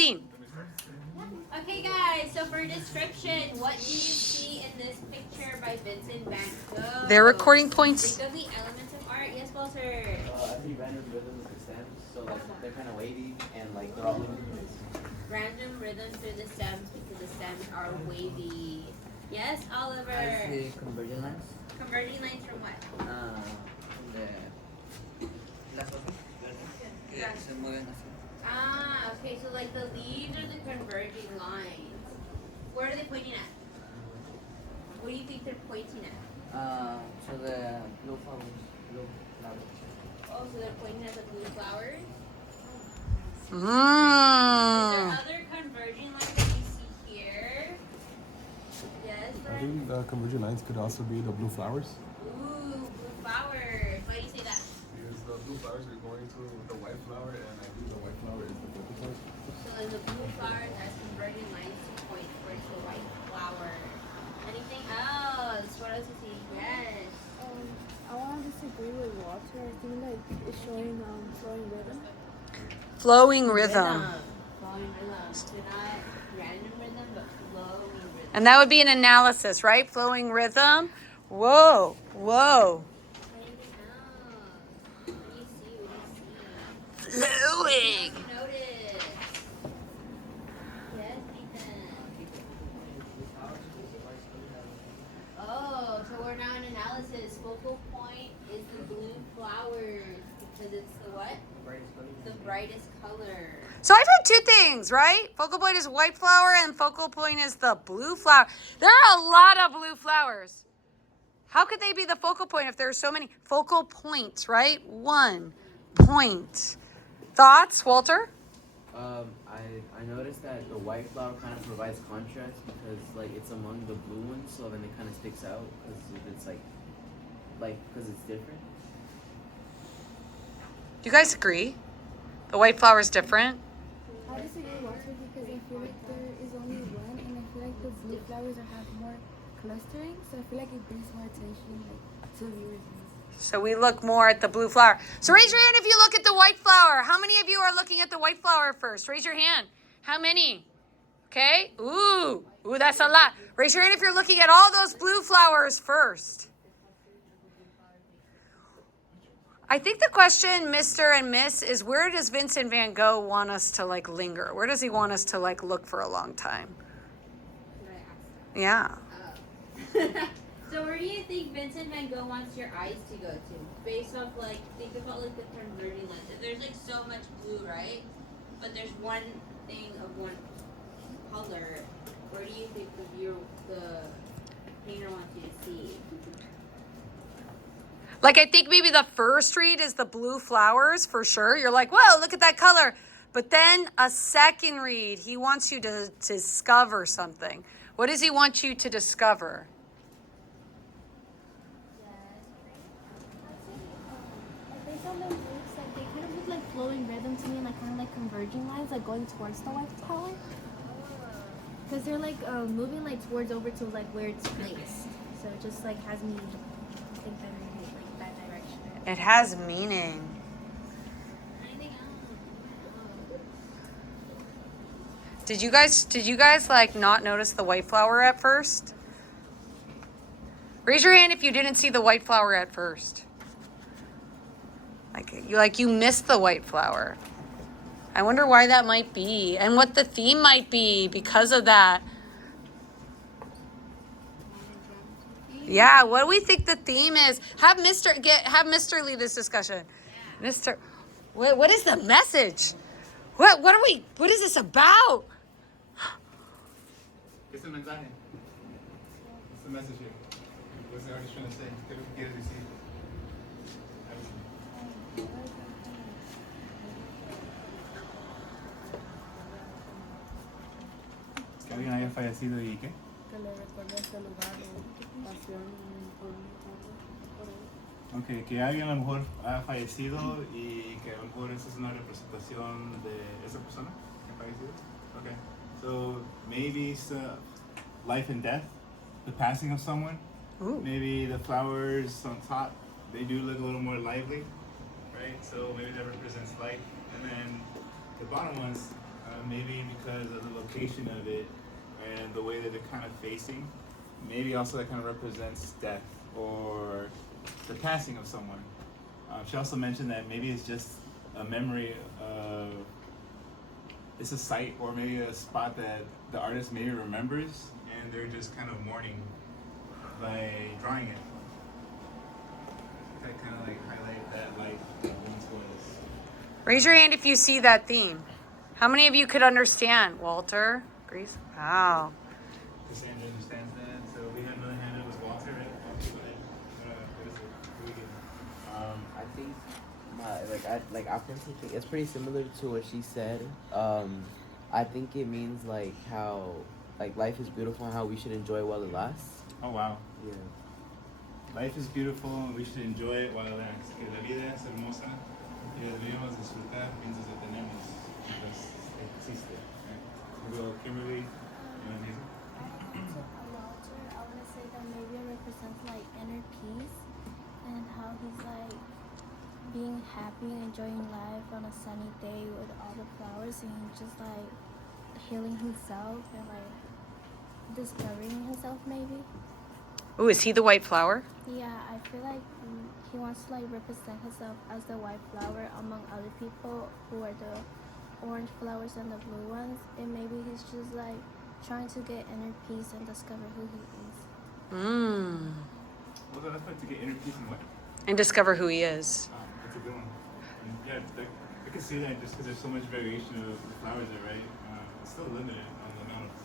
scene. Okay, guys, so for description, what do you see in this picture by Vincent Van Gogh? They're recording points. Think of the elements of art. Yes, Walter. I see random rhythms of the stems, so like they're kind of wavy and like they're all in unison. Random rhythms through the stems because the stems are wavy. Yes, Oliver. I see converging lines. Converging lines from what? Las hojas que se mueven así. Ah, okay, so like the leaves are the converging lines. Where are they pointing at? What do you think they're pointing at? So the blue flowers. Oh, so they're pointing at the blue flowers? Is there Mmm. other converging lines that you see here? Yes, I Brent? think the converging lines could also be the blue flowers. Ooh, blue flowers. Why do you say that? Because the blue flowers are going to the white flower, and I think the white flower is the focal point. So then the blue flowers has converging lines to point towards the white flower. Anything else? What else is he? Yes. I want to disagree with Walter. I think like it's showing flowing rhythm. Flowing rhythm. Flowing rhythm. So not random rhythm, but flowing rhythm. And that would be an analysis, right? Flowing rhythm. Whoa, whoa. Anything else? What do you see? What do you see? Flowing. What do you notice? Yes, Ethan. Oh, so we're now in analysis. Focal point is the blue flowers because it's the what? The brightest color. So I've heard two things, right? Focal point is white flower and focal point is the blue flower. There are a lot of blue flowers. How could they be the focal point if there are so many focal points, right? 1 point. Thoughts, Walter? I noticed that the white flower kind of provides contrast because like it's among the blue ones, so then it kind of sticks out because it's like because it's different. Do you guys agree? The white flower is different? I disagree with Walter because I feel like there is only one, and I feel like the blue flowers have more clustering, so I feel like it brings more attention like to viewers. So we look more at the blue flower. So raise your hand if you look at the white flower. How many of you are looking at the white flower first? Raise your hand. How many? Okay. Ooh, that's a lot. Raise your hand if you're looking at all those blue flowers first. I think the question, Mr. and Miss, is where does Vincent Van Gogh want us to like linger? Where does he want us to like look for a long time? Yeah. So where do you think Vincent Van Gogh wants your eyes to go to? Based off like, think about like the converging lens. There's like so much blue, right? But there's one thing of one color. Where do you think the painter wants you to see? Like I think maybe the first read is the blue flowers for sure. You're like, whoa, look at that color. But then a second read, he wants you to discover something. What does he want you to discover? Based on the roots, like they kind of look like flowing rhythm to me, and like kind of like converging lines, like going towards the white flower. Because they're like moving like towards over to like where it's placed. So it just like has me think that like that direction. It has meaning. Anything else? Did you guys like not notice the white flower at first? Raise your hand if you didn't see the white flower at first. Like you missed the white flower. I wonder why that might be and what the theme might be because of that. Yeah, what do we think the theme is? Have Mr. lead this discussion. Mr. What is the message? What is this about? It's a mensaje. It's the message here. What's the artist trying to say? ¿Qué es lo que quiere decir? Que alguien haya fallecido y qué? Que le recuerde este lugar o pasión por él. Ok, que alguien a lo mejor ha fallecido y que a lo mejor esa es una representación de esa persona que ha fallecido. Okay, so maybe it's life and death, the passing of someone. Ooh. Maybe the flowers on top, they do look a little more lively, right? So maybe that represents life. And then the bottom ones, Maybe because of the location of it and the way that they're kind of facing. Maybe also that kind of represents death or the passing of someone. She also mentioned that maybe it's just a memory of, it's a site or maybe a spot that the artist maybe remembers and they're just kind of mourning by drawing it. I kind of like highlight that like once was. Raise your hand if you see that theme. How many of you could understand? Walter? Grease? Wow. Cassandra understands that. So we had another hand. It was Walter, right? What is it? I think I personally think it's pretty similar to what she said. I think it means like how like life is beautiful and how we should enjoy it while it lasts. Oh wow. Yeah. Life is beautiful and we should enjoy it while it lasts. Que la vida es hermosa y debemos disfrutar mientras la tenemos. Pues existe. Well, Kimberly, you want to Walter, I want to say that maybe it represents like inner peace and how he's like being happy and enjoying life on a sunny day with all the flowers and he's just like healing himself and like discovering himself maybe. Ooh, is he the white flower? Yeah, I feel like he wants to like represent himself as the white flower among other people who are the orange flowers and the blue ones, and maybe he's just like trying to get inner peace and discover who he is. Mmm. Well, that's like to get inner peace and what? And discover who he is. That's a good one. And yeah, I can see that just because there's so much variation of the flowers there, right? It's still limited on the amount of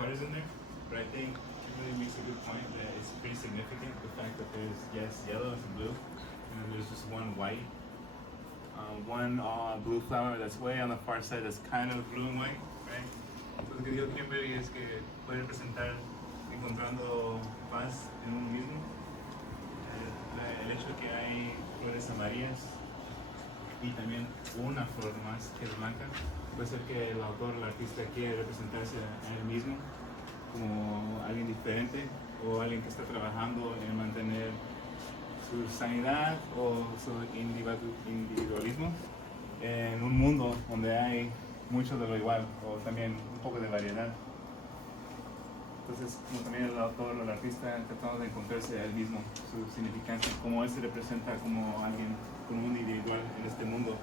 colors in there, but I think it really makes a good point that it's pretty significant, the fact that there's, yes, yellow and blue, and then there's just one white. One blue flower that's way on the far side that's kind of blue and white, right? Entonces, lo que dijo Kimberly es que puede representar encontrando paz en uno mismo. El hecho de que hay flores amarillas y también una flor más que es blanca, puede ser que el autor, el artista quiere representarse a él mismo como alguien diferente o alguien que está trabajando en mantener su sanidad o su individualismo en un mundo donde hay mucho de lo igual o también un poco de variedad. Entonces, como también el autor o el artista tratando de encontrarse a él mismo, su significancia, cómo él se representa como alguien, como un individual en este mundo.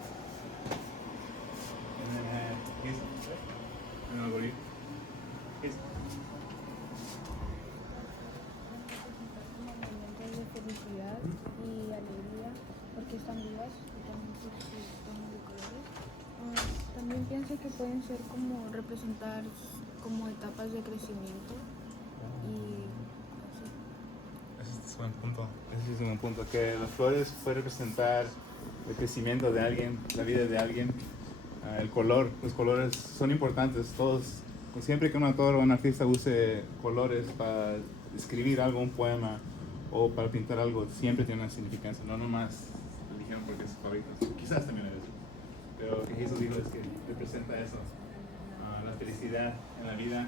De felicidad y alegría porque están vivas y también por su tono de colores. También pienso que pueden ser como representar como etapas de crecimiento y así. Ese es un buen punto. Ese es un buen punto. Que las flores pueden representar el crecimiento de alguien, la vida de alguien. El color, los colores son importantes. Todos, siempre que un autor o un artista use colores para escribir algo, un poema o para pintar algo, siempre tiene una significancia. No nomás lo dijeron porque es favorito. Quizás también es eso. Pero lo que Jesús dijo es que representa eso. La felicidad en la vida,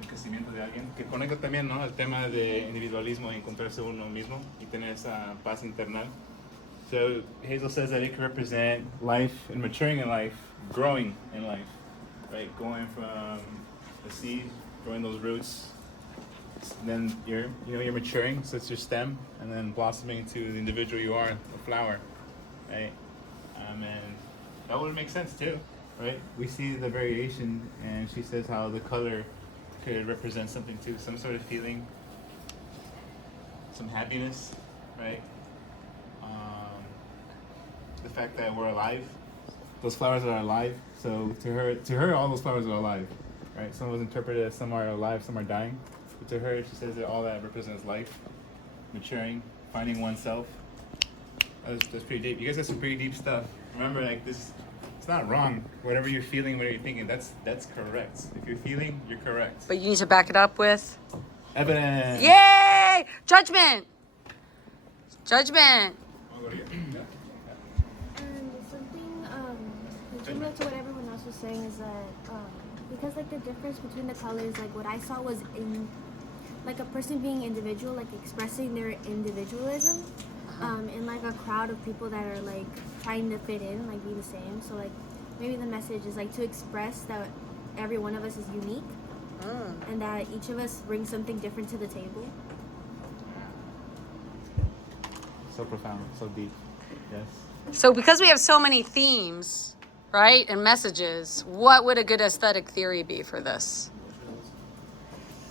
el crecimiento de alguien, que conecta también, ¿no?, el tema de individualismo y encontrarse uno mismo y tener esa paz internal. So Hazel says that it can represent life and maturing in life, growing in life, right? Going from a seed, growing those roots, then you're maturing, so it's your stem, and then blossoming to the individual you are, the flower, right? And that would make sense too, right? We see the variation, and she says how the color could represent something too, some sort of feeling, some happiness, right? The fact that we're alive, those flowers are alive. So to her, all those flowers are alive, right? Some was interpreted as some are alive, some are dying. But to her, she says that all that represents life, maturing, finding oneself. That's pretty deep. You guys have some pretty deep stuff. Remember, like this, it's not wrong. Whatever you're feeling, whatever you're thinking, that's correct. If you're feeling, you're correct. But you need to back it up with Evidence. yay! Judgment! Judgment! And something similar to what everyone else was saying is that because like the difference between the colors, like what I saw was in like a person being individual, like expressing their individualism in like a crowd of people that are like trying to fit in, like be the same. So like maybe the message is like to express that every one of us is unique and that each of us brings something different to the table. So profound, so deep. Yes. So because we have so many themes, right, and messages, what would a good aesthetic theory be for this?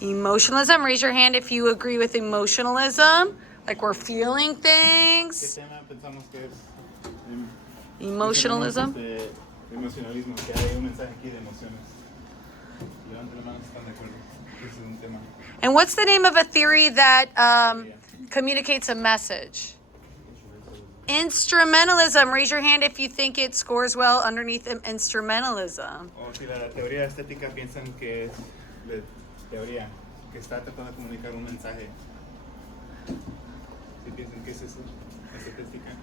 Emotionalism. Raise your hand if you agree with emotionalism. Like we're feeling ¿Qué things. tema pensamos que es? Emotionalism. De emocionalismo, que hay un mensaje aquí de emociones. Levanten la mano si están de acuerdo. Ese es un tema. And what's the name of a theory that communicates a message? Instrumentalism. Raise your hand if you think it scores well underneath instrumentalism. O si la teoría estética piensan que es de teoría, que está tratando de comunicar un mensaje. Si piensan que es eso, estética.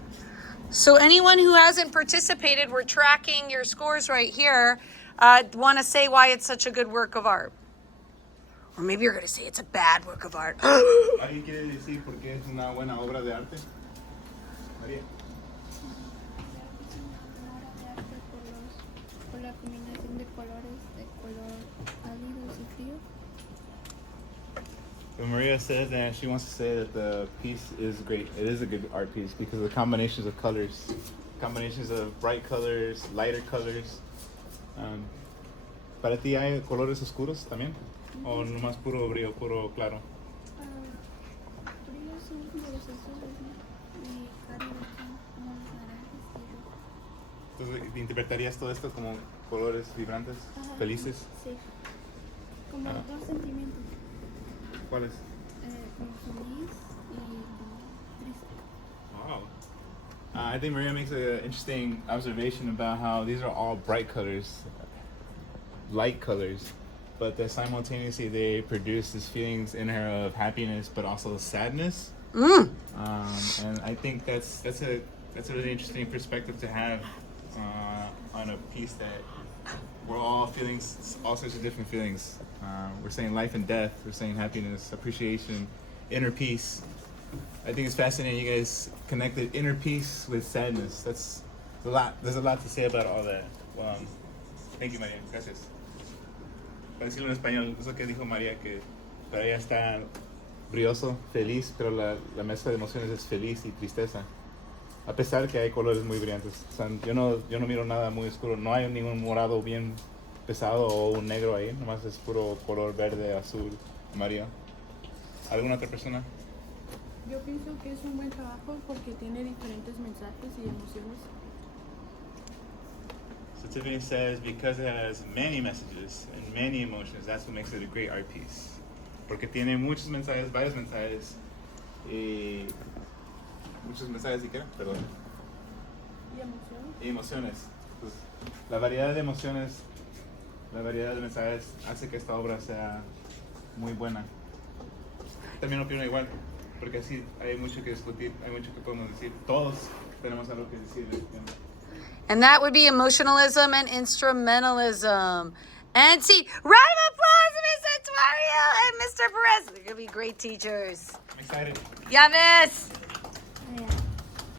So anyone who hasn't participated, we're tracking your scores right here. Want to say why it's such a good work of art? Or maybe you're going to say it's a bad work of art. ¿Alguien quiere decir por qué es una buena obra de arte? María. Por la combinación de colores, de color cálidos y frío. But Maria said that she wants to say that the piece is great. It is a good art piece because of the combinations of colors, combinations of bright colors, lighter colors. ¿Para ti hay colores oscuros también? ¿O nomás puro brillo, puro claro? Fríos son como los azules, ¿no? Y cálidos son como los naranjas y rojos. Entonces, ¿interpretarías todo esto como colores vibrantes, Ajá. felices? Sí. Como dos sentimientos. ¿Cuáles? Como feliz y como triste. Wow. I think Maria makes an interesting observation about how these are all bright colors, light colors, but that simultaneously they produce these feelings in her of happiness, but also sadness. And I think that's a really interesting perspective to have on a piece that we're all feeling all sorts of different feelings. We're saying life and death. We're saying happiness, appreciation, inner peace. I think it's fascinating you guys connected inner peace with sadness. That's a lot. There's a lot to say about all that. Thank you, María. Gracias. Para decirlo en español, eso que dijo María, que para ella está brilloso, feliz, pero la mezcla de emociones es feliz y tristeza. A pesar que hay colores muy brillantes. O sea, yo no miro nada muy oscuro. No hay ningún morado bien pesado o un negro ahí. Nomás es puro color verde, azul, amarillo. ¿Alguna otra persona? Yo pienso que es un buen trabajo porque tiene diferentes mensajes y emociones. So Tiffany says because it has many messages and many emotions, that's what makes it a great art piece. Porque tiene muchos mensajes, varios mensajes y muchos mensajes y qué, perdón. ¿Y emociones? Y emociones. Pues, la variedad de emociones, la variedad de mensajes hace que esta obra sea muy buena. También opino igual, porque así hay mucho que discutir, hay mucho que podemos decir. Todos tenemos algo que decir de este tema. And that would be emotionalism and instrumentalism. And see, round of applause, Mr. Tuario and Mr. Perez. They're going to be great teachers. I'm excited. Ya ves.